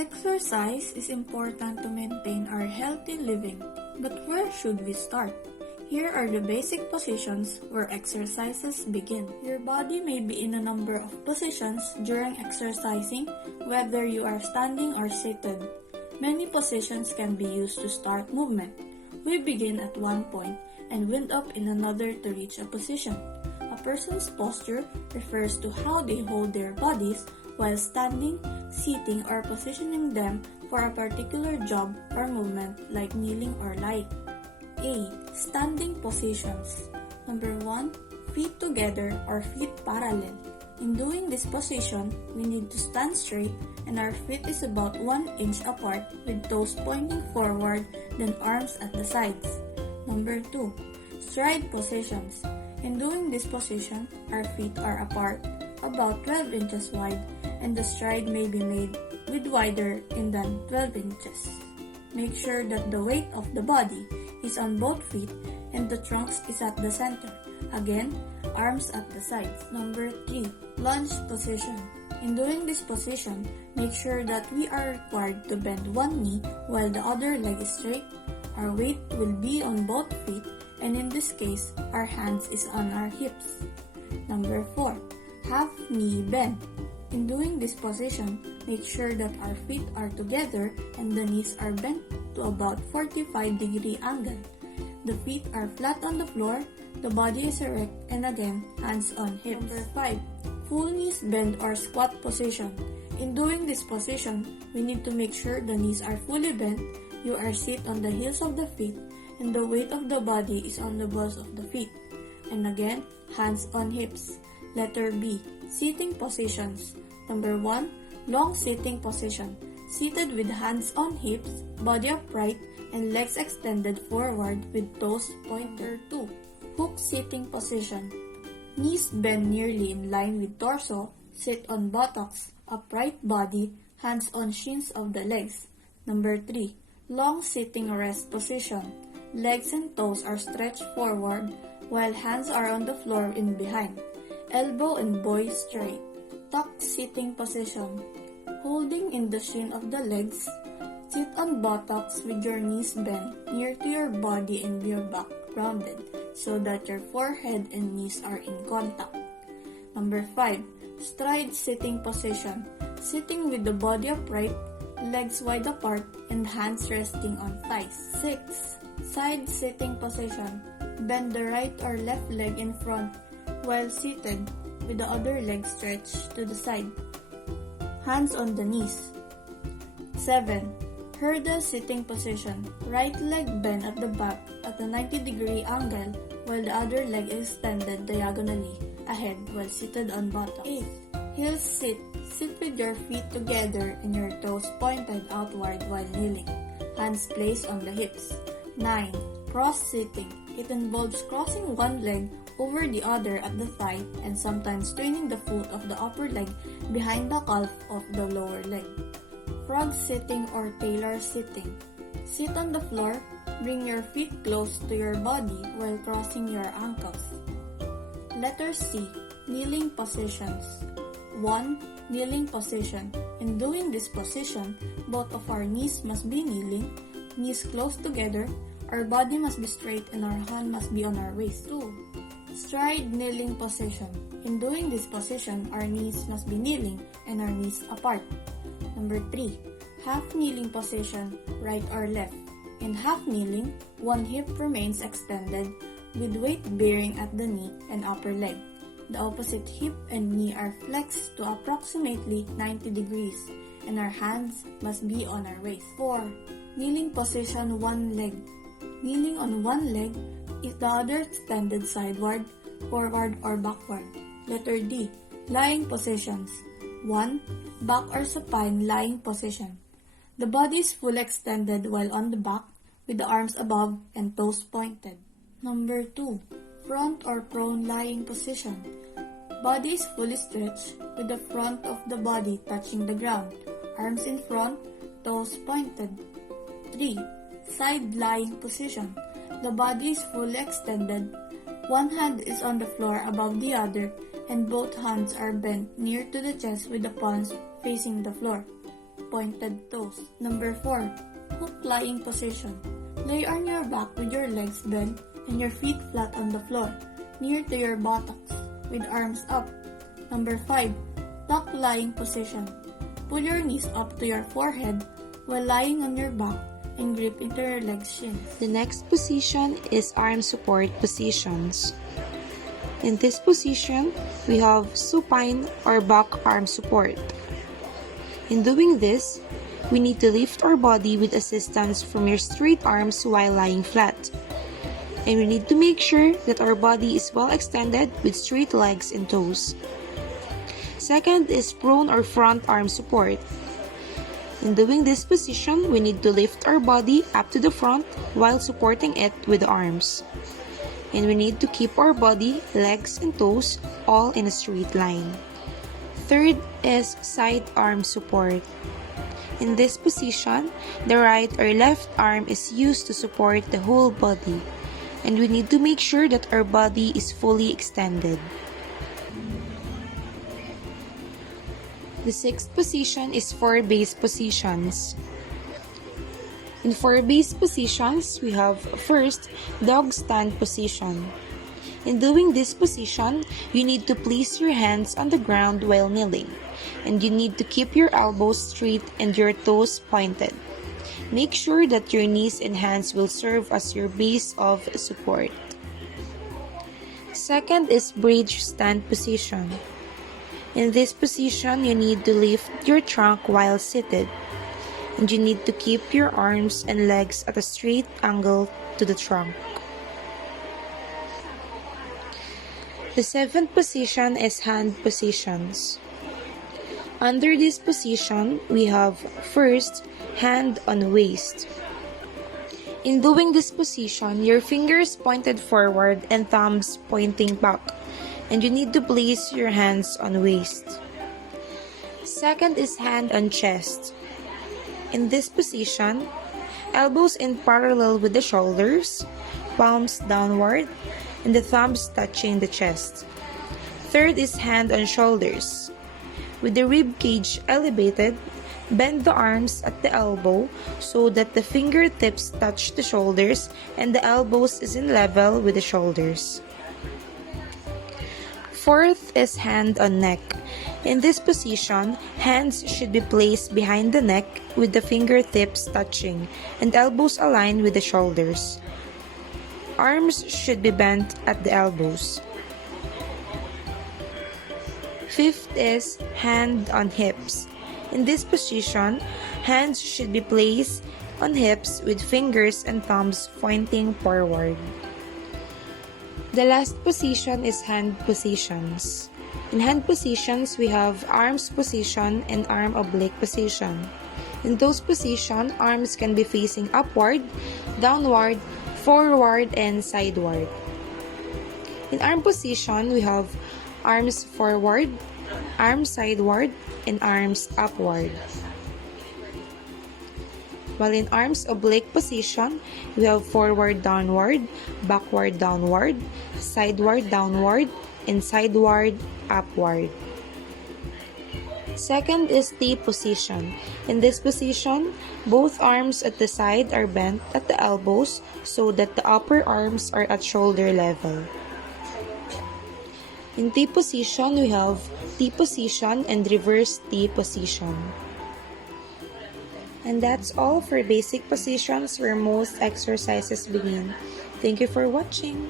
Exercise is important to maintain our healthy living, but where should we start? Here are the basic positions where exercises begin. Your body may be in a number of positions during exercising, whether you are standing or seated. Many positions can be used to start movement. We begin at one point and wind up in another to reach a position. A person's posture refers to how they hold their bodies while standing, sitting, or positioning them for a particular job or movement like kneeling or lying. A. Standing positions. Number 1. Feet together or feet parallel. In doing this position, we need to stand straight and our feet is about 1 inch apart with toes pointing forward, then arms at the sides. Number 2. Stride positions. In doing this position, our feet are apart, about 12 inches wide, and the stride may be made with wider in than 12 inches. Make sure that the weight of the body is on both feet and the trunk is at the center. Again, arms at the sides. Number 3. Lunge position. In doing this position, make sure that we are required to bend one knee while the other leg is straight. Our weight will be on both feet, and in this case, our hands is on our hips. Number 4. Half knee bend. In doing this position, make sure that our feet are together and the knees are bent to about 45-degree angle. The feet are flat on the floor, the body is erect, and again, hands on hips. Number 5. Full knees bend or squat position. In doing this position, we need to make sure the knees are fully bent, you are sit on the heels of the feet, and the weight of the body is on the balls of the feet. And again, hands on hips. Letter B. Sitting positions. Number 1. Long sitting position. Seated with hands on hips, body upright, and legs extended forward with toes pointer. 2. Hook sitting position. Knees bend nearly in line with torso, sit on buttocks, upright body, hands on shins of the legs. Number 3. Long sitting rest position. Legs and toes are stretched forward while hands are on the floor in behind. Elbow and boy straight. Tuck sitting position. Holding in the shin of the legs, sit on buttocks with your knees bent near to your body and your back rounded so that your forehead and knees are in contact. Number 5. Stride sitting position. Sitting with the body upright, legs wide apart, and hands resting on thighs. 6. Side sitting position. Bend the right or left leg in front while seated with the other leg stretched to the side. Hands on the knees. 7. Hurdle sitting position. Right leg bent at the back at a 90-degree angle while the other leg is extended diagonally ahead while seated on buttocks. 8. Heels sit. Sit with your feet together and your toes pointed outward while kneeling. Hands placed on the hips. 9. Cross sitting. It involves crossing one leg over the other at the thigh and sometimes turning the foot of the upper leg behind the calf of the lower leg. Frog sitting or tailor sitting. Sit on the floor, bring your feet close to your body while crossing your ankles. Letter C. Kneeling positions. 1. Kneeling position. In doing this position, both of our knees must be kneeling, knees close together, our body must be straight and our hand must be on our waist. 2. Stride kneeling position. In doing this position, our knees must be kneeling and our knees apart. Number 3. Half kneeling position, right or left. In half kneeling, one hip remains extended with weight bearing at the knee and upper leg. The opposite hip and knee are flexed to approximately 90 degrees and our hands must be on our waist. 4. Kneeling position, one leg. Kneeling on one leg is the other extended sideward, forward, or backward. Letter D. Lying positions. 1. Back or supine lying position. The body is fully extended while on the back with the arms above and toes pointed. Number 2. Front or prone lying position. Body is fully stretched with the front of the body touching the ground. Arms in front, toes pointed. 3. Side lying position. The body is fully extended. One hand is on the floor above the other and both hands are bent near to the chest with the palms facing the floor. pointed toes. Number 4. Hook lying position. Lay on your back with your legs bent and your feet flat on the floor, near to your buttocks, with arms up. Number 5. Duck lying position. Pull your knees up to your forehead while lying on your back and grip into your legs' shins. The next position is arm support positions. In this position, we have supine or back arm support. In doing this, we need to lift our body with assistance from your straight arms while lying flat. And we need to make sure that our body is well extended with straight legs and toes. Second is prone or front arm support. In doing this position, we need to lift our body up to the front while supporting it with the arms. And we need to keep our body, legs, and toes all in a straight line. Third is side arm support. In this position, the right or left arm is used to support the whole body, and we need to make sure that our body is fully extended. The sixth position is 4 base positions. In 4 base positions, we have first, dog stand position. In doing this position, you need to place your hands on the ground while kneeling, and you need to keep your elbows straight and your toes pointed. Make sure that your knees and hands will serve as your base of support. Second is bridge stand position. In this position, you need to lift your trunk while seated, and you need to keep your arms and legs at a straight angle to the trunk. The seventh position is hand positions. Under this position, we have first, hand on waist. In doing this position, your fingers pointed forward and thumbs pointing back, and you need to place your hands on waist. Second is hand on chest. In this position, elbows in parallel with the shoulders, palms downward, and the thumbs touching the chest. Third is hand on shoulders. With the rib cage elevated, bend the arms at the elbow so that the fingertips touch the shoulders and the elbows is in level with the shoulders. Fourth is hand on neck. In this position, hands should be placed behind the neck with the fingertips touching and elbows aligned with the shoulders. Arms should be bent at the elbows. Fifth is hand on hips. In this position, hands should be placed on hips with fingers and thumbs pointing forward. The last position is hand positions. In hand positions, we have arms position and arm oblique position. In those positions, arms can be facing upward, downward, forward, and sideward. In arm position, we have arms forward, arms sideward, and arms upward. While in arms oblique position, we have forward downward, backward downward, sideward downward, and sideward upward. Second is T position. In this position, both arms at the side are bent at the elbows so that the upper arms are at shoulder level. In T position, we have T position and reverse T position. And that's all for basic positions where most exercises begin. Thank you for watching.